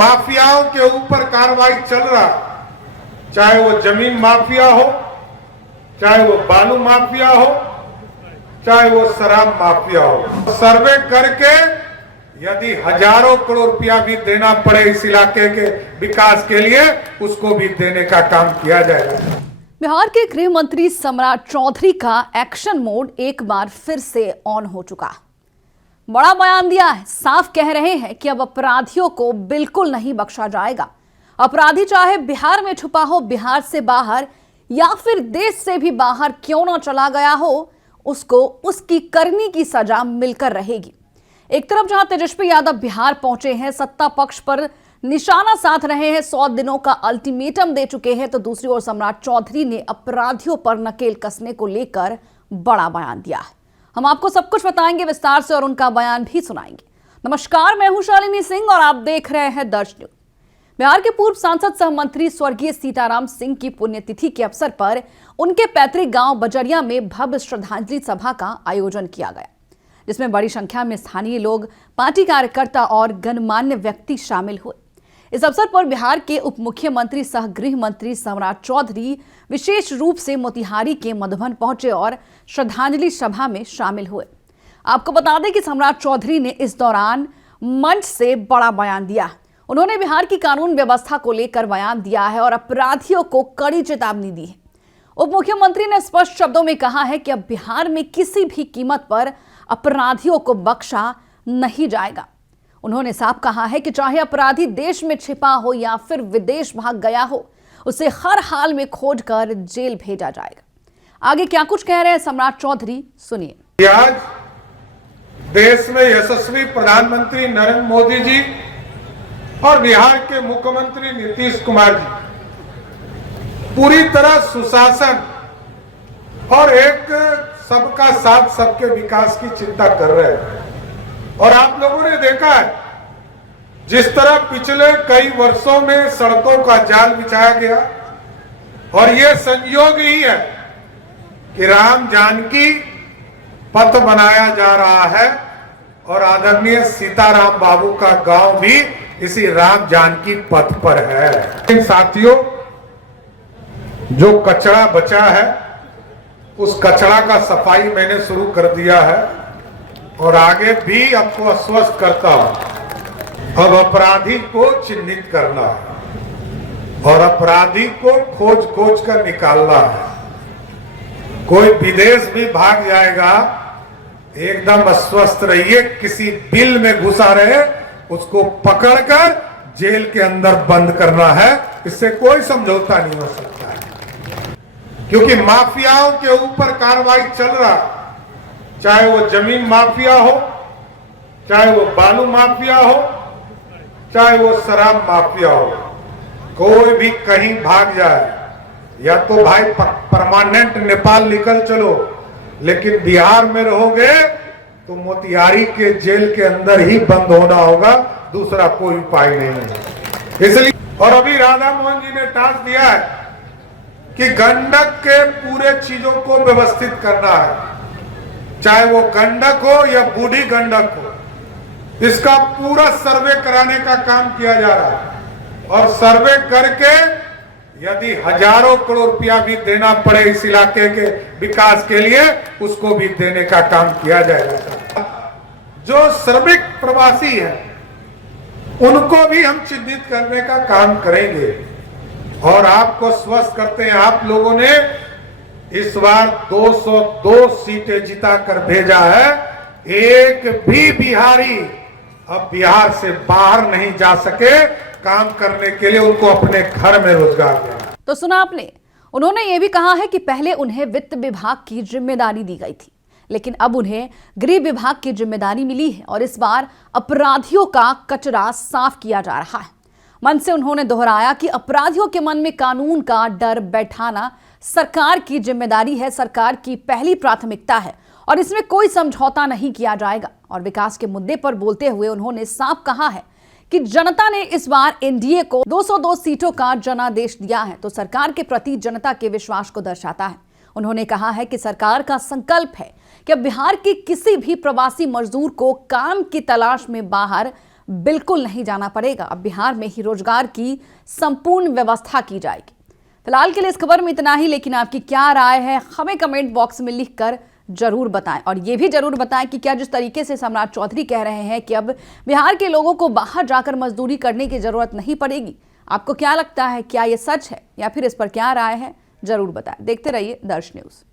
माफियाओं के ऊपर कार्रवाई चल रहा, चाहे वो जमीन माफिया हो, चाहे वो बालू माफिया हो, चाहे वो शराब माफिया हो, सर्वे करके यदि हजारों करोड़ रुपया भी देना पड़े इस इलाके के विकास के लिए, उसको भी देने का काम किया जाएगा। बिहार के गृह मंत्री सम्राट चौधरी का एक्शन मोड एक बार फिर से ऑन हो चुका। बड़ा बयान दिया है, साफ कह रहे हैं कि अब अपराधियों को बिल्कुल नहीं बख्शा जाएगा। अपराधी चाहे बिहार में छुपा हो, बिहार से बाहर या फिर देश से भी बाहर क्यों ना चला गया हो, उसको उसकी करनी की सजा मिलकर रहेगी। एक तरफ जहां तेजस्वी यादव बिहार पहुंचे हैं, सत्ता पक्ष पर निशाना साध रहे हैं, 100 दिनों का अल्टीमेटम दे चुके हैं, तो दूसरी ओर सम्राट चौधरी ने अपराधियों पर नकेल कसने को लेकर बड़ा बयान दिया है। हम आपको सब कुछ बताएंगे विस्तार से और उनका बयान भी सुनाएंगे। नमस्कार, मैं हूं शालिनी सिंह और आप देख रहे हैं दर्श न्यूज। बिहार के पूर्व सांसद सह मंत्री स्वर्गीय सीताराम सिंह की पुण्यतिथि के अवसर पर उनके पैतृक गांव बजरिया में भव्य श्रद्धांजलि सभा का आयोजन किया गया, जिसमें बड़ी संख्या में स्थानीय लोग, पार्टी कार्यकर्ता और गणमान्य व्यक्ति शामिल हुए। इस अवसर पर बिहार के उप मुख्यमंत्री सह गृह मंत्री सम्राट चौधरी विशेष रूप से मोतिहारी के मधुबन पहुंचे और श्रद्धांजलि सभा में शामिल हुए। आपको बता दें कि सम्राट चौधरी ने इस दौरान मंच से बड़ा बयान दिया। उन्होंने बिहार की कानून व्यवस्था को लेकर बयान दिया है और अपराधियों को कड़ी चेतावनी दी है। उप मुख्यमंत्री ने स्पष्ट शब्दों में कहा है कि अब बिहार में किसी भी कीमत पर अपराधियों को बख्शा नहीं जाएगा। उन्होंने साफ कहा है कि चाहे अपराधी देश में छिपा हो या फिर विदेश भाग गया हो, उसे हर हाल में खोजकर जेल भेजा जाएगा। आगे क्या कुछ कह रहे हैं सम्राट चौधरी, सुनिए। आज देश में यशस्वी प्रधानमंत्री नरेंद्र मोदी जी और बिहार के मुख्यमंत्री नीतीश कुमार जी पूरी तरह सुशासन और एक सबका साथ सबके विकास की चिंता कर रहे हैं। और आप लोगों ने देखा है जिस तरह पिछले कई वर्षों में सड़कों का जाल बिछाया गया, और ये संयोग ही है कि राम जानकी पथ बनाया जा रहा है और आदरणीय सीताराम बाबू का गांव भी इसी राम जानकी पथ पर है। साथियों, जो कचरा बचा है उस कचरा का सफाई मैंने शुरू कर दिया है और आगे भी आपको आश्वस्त करता हूं। अब अपराधी को चिन्हित करना है और अपराधी को खोज खोज कर निकालना है। कोई विदेश भी भाग जाएगा, एकदम अस्वस्थ रहिए, किसी बिल में घुसा रहे उसको पकड़कर जेल के अंदर बंद करना है। इससे कोई समझौता नहीं हो सकता है, क्योंकि माफियाओं के ऊपर कार्रवाई चल रहा, चाहे वो जमीन माफिया हो, चाहे वो बालू माफिया हो, चाहे वो शराब माफिया हो। कोई भी कहीं भाग जाए, या तो भाई परमानेंट नेपाल निकल चलो, लेकिन बिहार में रहोगे तो मोतिहारी के जेल के अंदर ही बंद होना होगा, दूसरा कोई उपाय नहीं है। इसलिए और अभी राधा मोहन जी ने टास्क दिया है कि गंडक के पूरे चीजों को व्यवस्थित करना है, चाहे वो गंडक हो या बूढ़ी गंडक हो, इसका पूरा सर्वे कराने का काम किया जा रहा है। और सर्वे करके यदि हजारों करोड़ रुपया भी देना पड़े इस इलाके के विकास के लिए, उसको भी देने का काम किया जाएगा। जो श्रमिक प्रवासी हैं उनको भी हम चिन्हित करने का काम करेंगे। और आपको स्वस्थ करते हैं, आप लोगों ने इस बार 202 सीटें जिता कर भेजा है। एक भी बिहारी अब बिहार से बाहर नहीं जा सके काम करने के लिए, उनको अपने घर में रोजगार देना। तो सुना आपने, उन्होंने ये भी कहा है कि पहले उन्हें वित्त विभाग की जिम्मेदारी दी गई थी, लेकिन अब उन्हें गृह विभाग की जिम्मेदारी मिली है और इस बार अपराधियों का कचरा साफ किया जा रहा है। मन से उन्होंने दोहराया कि अपराधियों के मन में कानून का डर बैठाना सरकार की जिम्मेदारी है, सरकार की पहली प्राथमिकता है और इसमें कोई समझौता नहीं किया जाएगा। और विकास के मुद्दे पर बोलते हुए उन्होंने साफ कहा है कि जनता ने इस बार एनडीए को 202 सीटों का जनादेश दिया है, तो सरकार के प्रति जनता के विश्वास को दर्शाता है। उन्होंने कहा है कि सरकार का संकल्प है कि अब बिहार के किसी भी प्रवासी मजदूर को काम की तलाश में बाहर बिल्कुल नहीं जाना पड़ेगा। अब बिहार में ही रोजगार की संपूर्ण व्यवस्था की जाएगी। फिलहाल के लिए इस खबर में इतना ही, लेकिन आपकी क्या राय है हमें कमेंट बॉक्स में लिखकर जरूर बताएं। और ये भी जरूर बताएं कि क्या जिस तरीके से सम्राट चौधरी कह रहे हैं कि अब बिहार के लोगों को बाहर जाकर मजदूरी करने की जरूरत नहीं पड़ेगी, आपको क्या लगता है, क्या ये सच है या फिर इस पर क्या राय है, जरूर बताएं। देखते रहिए दर्श न्यूज।